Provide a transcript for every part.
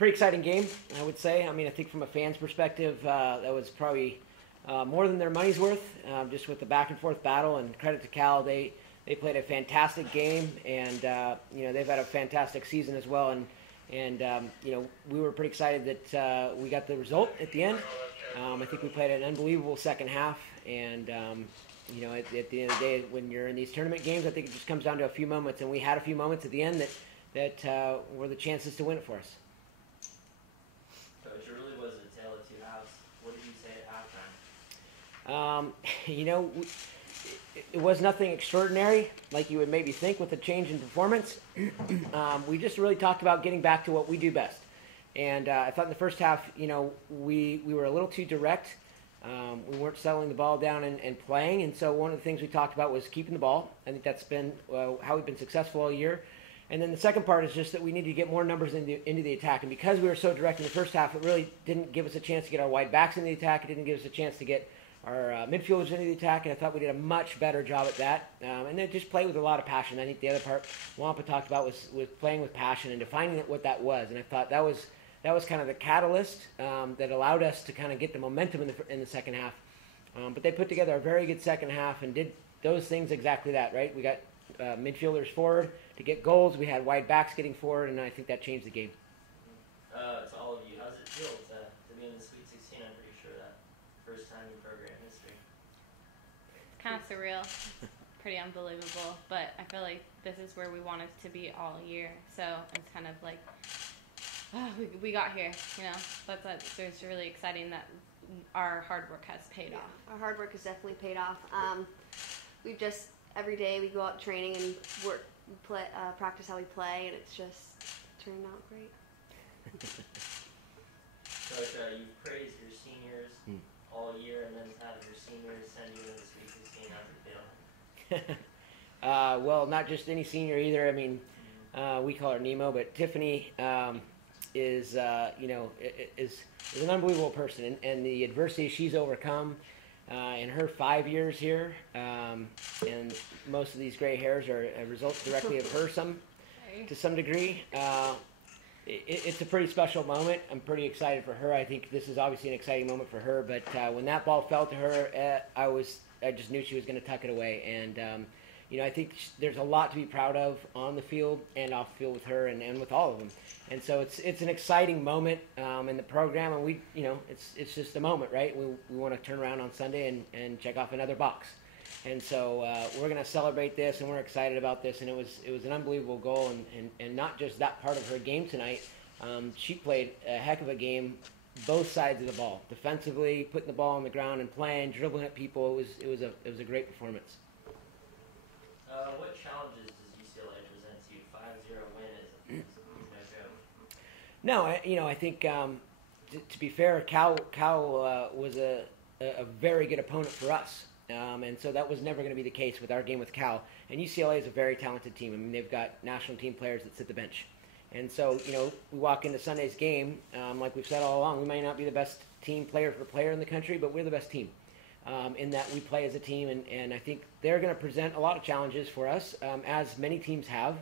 Pretty exciting game, I would say. I mean, I think from a fan's perspective, that was probably more than their money's worth, just with the back and forth battle. And credit to Cal, they played a fantastic game, and they've had a fantastic season as well. And we were pretty excited that we got the result at the end. I think we played an unbelievable second half, and at the end of the day, when you're in these tournament games, I think it just comes down to a few moments, and we had a few moments at the end that were the chances to win it for us. Coach, it really was a tale of two halves. What did you say at halftime? It was nothing extraordinary, like you would maybe think with a change in performance. We just really talked about getting back to what we do best. And I thought in the first half, we were a little too direct. We weren't settling the ball down and playing. And so one of the things we talked about was keeping the ball. I think that's been how we've been successful all year. And then the second part is just that we need to get more numbers into the attack. And because we were so direct in the first half, it really didn't give us a chance to get our wide backs into the attack. It didn't give us a chance to get our midfielders into the attack, and I thought we did a much better job at that. And then just play with a lot of passion. I think the other part Wampa talked about was playing with passion and defining what that was. And I thought that was kind of the catalyst that allowed us to kind of get the momentum in the second half. But they put together a very good second half and did those things exactly that, right? We got midfielders forward to get goals. We had wide backs getting forward, and I think that changed the game. To all of you, how's it feel to be in the Sweet 16? I'm pretty sure that first time in program history. Kind of surreal, pretty unbelievable, but I feel like this is where we wanted to be all year. So it's kind of like, we got here, it's really exciting that our hard work has paid off. Our hard work has definitely paid off. We've just, every day we go out training and work, practice how we play, and it's just turned out great. Coach, you've praised your seniors all year, and then to have your seniors send you in the Sweet 16, how's it feel? Well, not just any senior either. I mean, we call her Nemo, but Tiffany is an unbelievable person, and the adversity she's overcome in her 5 years here, and most of these gray hairs are a result directly of her to some degree. It's a pretty special moment. I'm pretty excited for her. I think this is obviously an exciting moment for her, but when that ball fell to her, I just knew she was going to tuck it away. And I think there's a lot to be proud of on the field and off the field with her and with all of them. And so it's an exciting moment in the program, and it's just a moment, right? We want to turn around on Sunday and check off another box. And so we're going to celebrate this, and we're excited about this. And it was an unbelievable goal, and not just that part of her game tonight. She played a heck of a game, both sides of the ball, defensively, putting the ball on the ground and playing, dribbling at people. It was a great performance. What challenges does UCLA present to you? 5-0 win is no joke. No, I think to be fair, Cal was a very good opponent for us. And so that was never going to be the case with our game with Cal. And UCLA is a very talented team. I mean, they've got national team players that sit the bench. And so, we walk into Sunday's game, like we've said all along, we may not be the best team player for player in the country, but we're the best team in that we play as a team. And I think they're going to present a lot of challenges for us, as many teams have.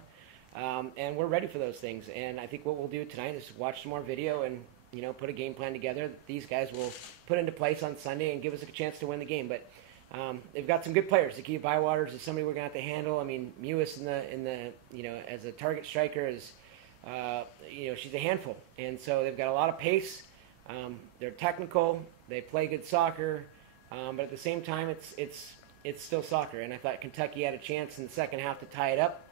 And we're ready for those things. And I think what we'll do tonight is watch some more video and, put a game plan together that these guys will put into place on Sunday and give us a chance to win the game. But they've got some good players. Zakiya Bywaters is somebody we're going to have to handle. I mean, Mewis in the as a target striker is, she's a handful. And so they've got a lot of pace. They're technical. They play good soccer. But at the same time, it's still soccer. And I thought Kentucky had a chance in the second half to tie it up.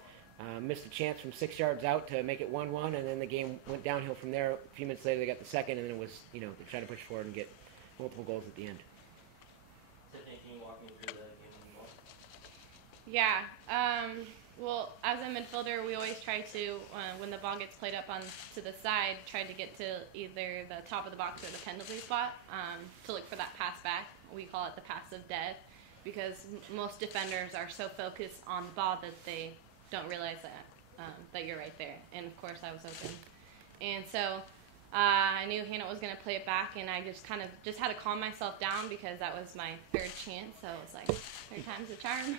Missed a chance from 6 yards out to make it 1-1, and then the game went downhill from there. A few minutes later, they got the second, and then it was, they tried to push forward and get multiple goals at the end. Tiffany, can you walk me through the game of the ball? Yeah. Well, as a midfielder, we always try to, when the ball gets played up on to the side, try to get to either the top of the box or the penalty spot to look for that pass back. We call it the pass of death, because most defenders are so focused on the ball that they don't realize that you're right there. And of course I was open, and so I knew Hannah was going to play it back, and I just had to calm myself down because that was my third chance. So it was like third time's a charm.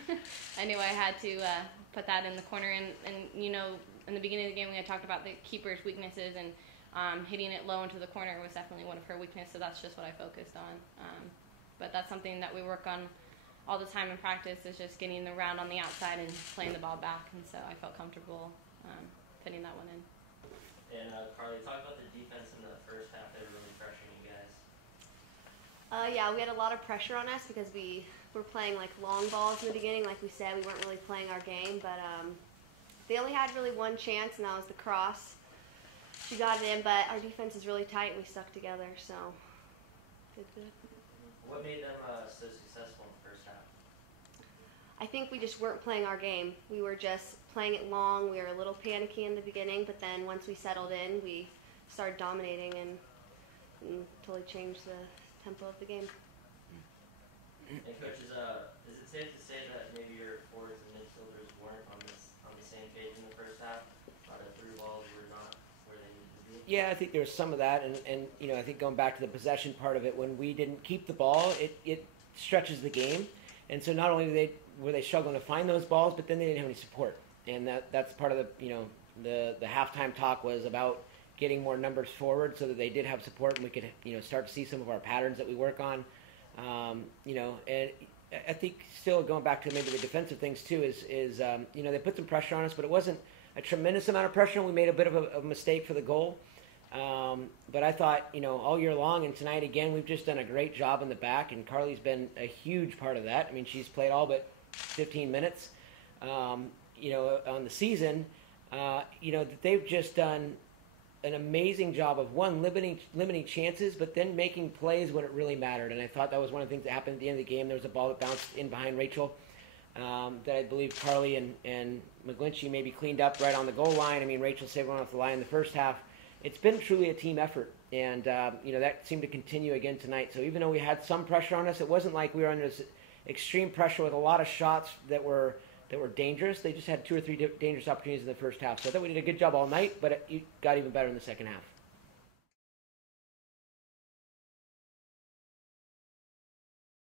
I knew I had to put that in the corner, and in the beginning of the game we had talked about the keeper's weaknesses, and Hitting it low into the corner was definitely one of her weaknesses, so that's just what I focused on. But that's something that we work on all the time in practice, is just getting the round on the outside and playing the ball back, and so I felt comfortable putting that one in. And Carli, talk about the defense in the first half. They were really pressuring you guys. Yeah, we had a lot of pressure on us because we were playing like long balls in the beginning. Like we said, we weren't really playing our game, but they only had really one chance, and that was the cross. She got it in, but our defense is really tight, and we stuck together, so did good. What made them so successful in the first half? I think we just weren't playing our game. We were just playing it long. We were a little panicky in the beginning, but then once we settled in, we started dominating and totally changed the tempo of the game. And coaches, is it safe to say that maybe your forwards and midfielders weren't on the same page in the first half? The through balls were not where they needed to be? Yeah, I think there was some of that, and you know, I think going back to the possession part of it, when we didn't keep the ball, it stretches the game, and so not only were they struggling to find those balls, but then they didn't have any support, and that's part of the halftime talk was about getting more numbers forward so that they did have support and we could start to see some of our patterns that we work on, and I think still going back to maybe the defensive things too is they put some pressure on us, but it wasn't a tremendous amount of pressure. We made a bit of a mistake for the goal. But I thought, all year long and tonight again, we've just done a great job in the back, and Carli's been a huge part of that. I mean, she's played all but 15 minutes, on the season. That they've just done an amazing job of limiting chances, but then making plays when it really mattered. And I thought that was one of the things that happened at the end of the game. There was a ball that bounced in behind Rachel, that I believe Carli and McGlinchey maybe cleaned up right on the goal line. I mean, Rachel saved one off the line in the first half. It's been truly a team effort, and that seemed to continue again tonight. So even though we had some pressure on us, it wasn't like we were under this extreme pressure with a lot of shots that were dangerous. They just had 2 or 3 dangerous opportunities in the first half. So I thought we did a good job all night, but it got even better in the second half.